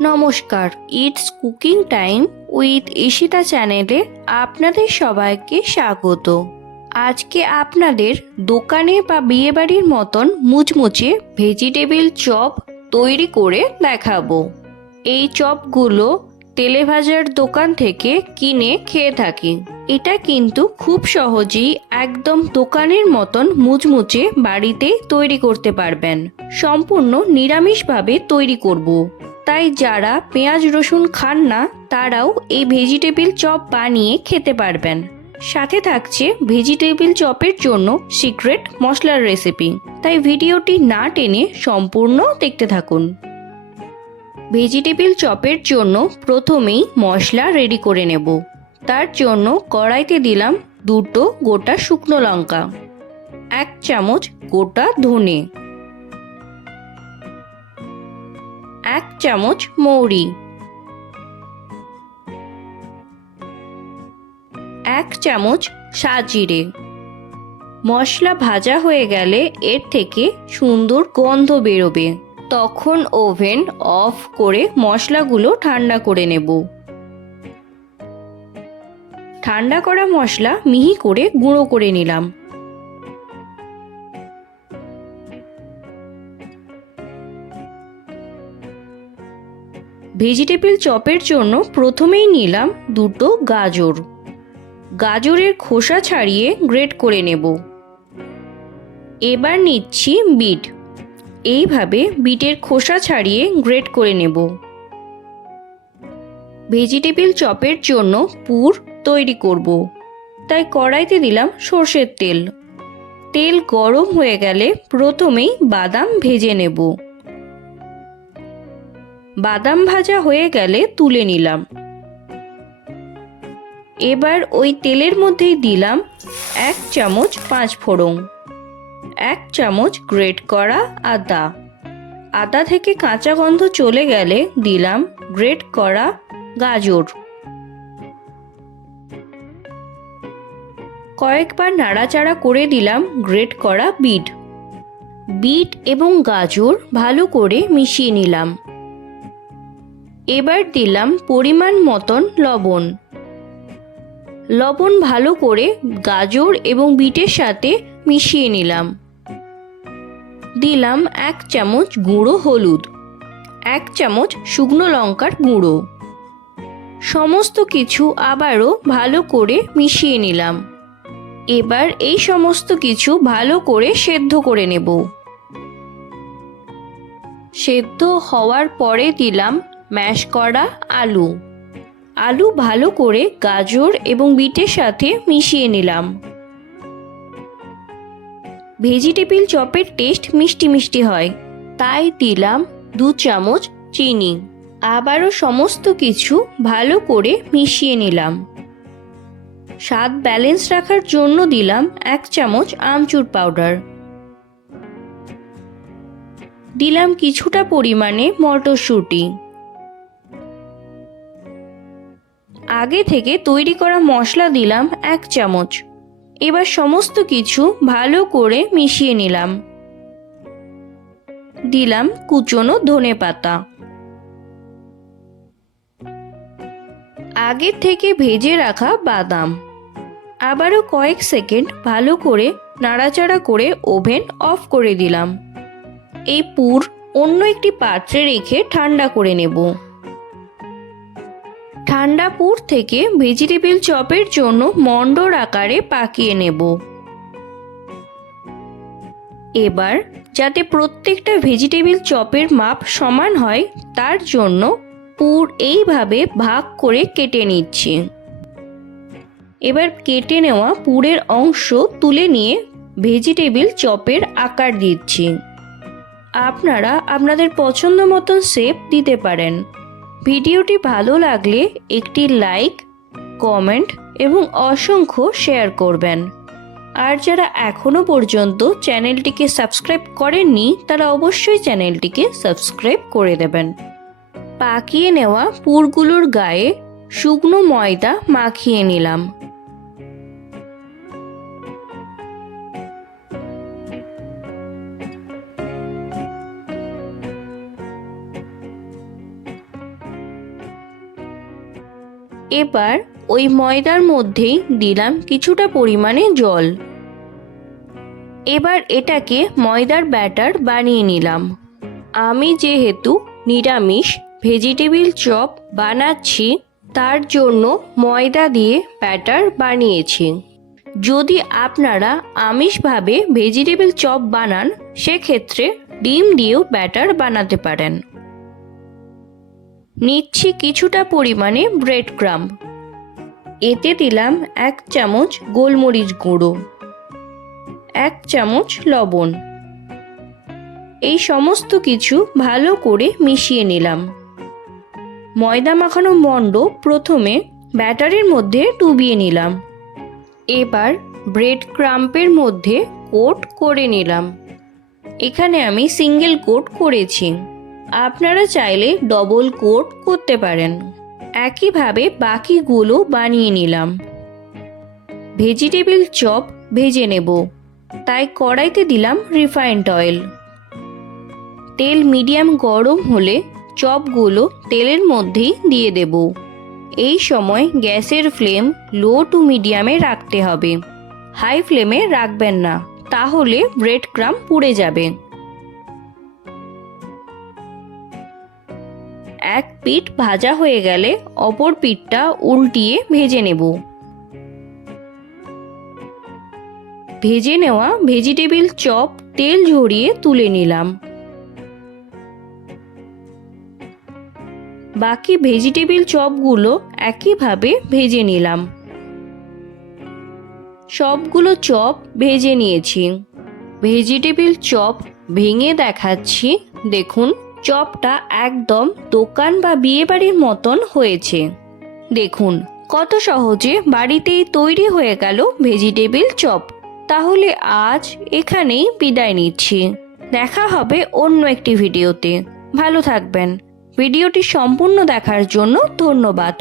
নমস্কার, it's cooking time with Ishita চ্যানেলে আপনাদের সবাইকে স্বাগত। আজকে আপনাদের দোকানে বা বিয়েবাড়ির মতন মুচমুচে ভেজিটেবিল চপ তৈরি করে দেখাবো। এই চপগুলো তেলে ভাজার দোকান থেকে কিনে খেয়ে থাকি। এটা কিন্তু খুব সহজেই একদম দোকানের মতন মুচমুচে বাড়িতেই তৈরি করতে পারবেন। সম্পূর্ণ নিরামিষভাবে তৈরি করব। তাই যারা পেঁয়াজ রসুন খান না তারাও এই ভেজিটেবিল চপ বানিয়ে খেতে পারবেন। সাথে থাকছে ভেজিটেবিল চপের জন্য সিক্রেট মশলার রেসিপি। তাই ভিডিওটি না টেনে সম্পূর্ণ দেখতে থাকুন। ভেজিটেবিল চপের জন্য প্রথমেই মশলা রেডি করে নেব। তার জন্য কড়াইতে দিলাম 2টো গোটা শুকনো লঙ্কা, 1 চামচ গোটা ধনে, 1 চামচ মৌরি, 1 চামচ সাজিরে। মশলা ভাজা হয়ে গেলে এর থেকে সুন্দর গন্ধ বেরোবে। তখন ওভেন অফ করে মশলাগুলো ঠান্ডা করে নেব। ঠান্ডা করা মশলা মিহি করে গুঁড়ো করে নিলাম। ভেজিটেবিল চপের জন্য প্রথমেই নিলাম 2টো গাজর। গাজরের খোসা ছাড়িয়ে গ্রেট করে নেব। এবার নিচ্ছি বিট। এইভাবে বিটের খোসা ছাড়িয়ে গ্রেট করে নেব। ভেজিটেবিল চপের জন্য পুর তৈরি করব। তাই কড়াইতে দিলাম সর্ষের তেল। তেল গরম হয়ে গেলে প্রথমেই বাদাম ভেজে নেব। বাদাম ভাজা হয়ে গেলে তুলে নিলাম। এবার ওই তেলের মধ্যেই দিলাম 1 চামচ 5 ফোড়ন, 1 চামচ গ্রেট করা আদা। আদা থেকে কাঁচা গন্ধ চলে গেলে দিলাম গ্রেট করা গাজর। কয়েকবার নাড়াচাড়া করে দিলাম গ্রেট করা বিট। বিট এবং গাজর ভালো করে মিশিয়ে নিলাম। এবার দিলাম পরিমাণ মতন লবণ। লবণ ভালো করে গাজর এবং বিটের সাথে মিশিয়ে নিলাম। দিলাম 1 চামচ গুঁড়ো হলুদ, 1 চামচ শুকনো লঙ্কার গুঁড়ো। সমস্ত কিছু আবারও ভালো করে মিশিয়ে নিলাম। এবার এই সমস্ত কিছু ভালো করে সেদ্ধ করে নেব। সেদ্ধ হওয়ার পরে দিলাম ম্যাশ করা আলু। আলু ভালো করে গাজর এবং বিটের সাথে মিশিয়ে নিলাম। ভেজিটেবিল চপের টেস্ট মিষ্টি মিষ্টি হয়, তাই দিলাম 2 চামচ চিনি। আবারও সমস্ত কিছু ভালো করে মিশিয়ে নিলাম। স্বাদ ব্যালেন্স রাখার জন্য দিলাম 1 চামচ আমচুর পাউডার। দিলাম কিছুটা পরিমাণে মটরশুঁটি। আগে থেকে তৈরি করা মশলা দিলাম 1 চামচ। এবার সমস্ত কিছু ভালো করে মিশিয়ে নিলাম। দিলাম কুচনো ধনেপাতা। আগে থেকে ভেজে রাখা বাদাম। আবারও কয়েক সেকেন্ড ভালো করে নাড়াচাড়া করে ওভেন অফ করে দিলাম। এই পুর অন্য একটি পাত্রে রেখে ঠান্ডা করে নেব। ঠান্ডা পুর থেকে ভেজিটেবিল চপের জন্য মণ্ডর আকারে পাকিয়ে নেব। এবার যাতে প্রত্যেকটা ভেজিটেবিল চপের মাপ সমান হয় তার জন্য পুর এইভাবে ভাগ করে কেটে নিচ্ছি। এবার কেটে নেওয়া পুরের অংশ তুলে নিয়ে ভেজিটেবিল চপের আকার দিচ্ছি। আপনারা আপনাদের পছন্দ মতন শেপ দিতে পারেন। ভিডিওটি ভালো লাগলে একটি লাইক, কমেন্ট এবং অসংখ্য শেয়ার করবেন। আর যারা এখনও পর্যন্ত চ্যানেলটিকে সাবস্ক্রাইব করেননি তারা অবশ্যই চ্যানেলটিকে সাবস্ক্রাইব করে দেবেন। পাকিয়ে নেওয়া পুরগুলোর গায়ে শুকনো ময়দা মাখিয়ে নিলাম। এবার ওই ময়দার মধ্যেই দিলাম কিছুটা পরিমাণে জল। এবার এটাকে ময়দার ব্যাটার বানিয়ে নিলাম। আমি যেহেতু নিরামিষ ভেজিটেবিল চপ বানাচ্ছি, তার জন্য ময়দা দিয়ে ব্যাটার বানিয়েছি। যদি আপনারা আমিষভাবে ভেজিটেবিল চপ বানান, সেক্ষেত্রে ডিম দিয়েও ব্যাটার বানাতে পারেন। নিচ্ছি কিছুটা পরিমাণে ব্রেড ক্রাম্ব। এতে দিলাম 1 চামচ গোলমরিচ গুঁড়ো, 1 চামচ লবণ। এই সমস্ত কিছু ভালো করে মিশিয়ে নিলাম। ময়দা মাখানো মণ্ড প্রথমে ব্যাটারের মধ্যে ডুবিয়ে নিলাম। এবার ব্রেড ক্রাম্বের মধ্যে কোট করে নিলাম। এখানে আমি সিঙ্গেল কোট করেছি, আপনারা চাইলে ডবল কোট করতে পারেন। একইভাবে বাকিগুলো বানিয়ে নিলাম। ভেজিটেবিল চপ ভেজে নেব, তাই কড়াইতে দিলাম রিফাইন্ড অয়েল। তেল মিডিয়াম গরম হলে চপগুলো তেলের মধ্যেই দিয়ে দেব। এই সময় গ্যাসের ফ্লেম লো টু মিডিয়ামে রাখতে হবে, হাই ফ্লেমে রাখবেন না, তাহলে ব্রেড ক্রাম্ব পুড়ে যাবে। এক পিঠ ভাজা হয়ে গেলে অপর পিঠটা উল্টিয়ে ভেজে নেব। ভেজে নেওয়া ভেজিটেবিল চপ তেল ঝরিয়ে তুলে নিলাম। বাকি ভেজিটেবিল চপগুলো একইভাবে ভেজে নিলাম। সবগুলো চপ ভেজে নিয়েছি। ভেজিটেবিল চপ ভেঙে দেখাচ্ছি, দেখুন চপটা একদম দোকান বা বিয়েবাড়ির মতন হয়েছে। দেখুন কত সহজে বাড়িতেই তৈরি হয়ে গেল ভেজিটেবিল চপ। তাহলে আজ এখানেই বিদায় নিচ্ছি। দেখা হবে অন্য একটি ভিডিওতে। ভালো থাকবেন। ভিডিওটি সম্পূর্ণ দেখার জন্য ধন্যবাদ।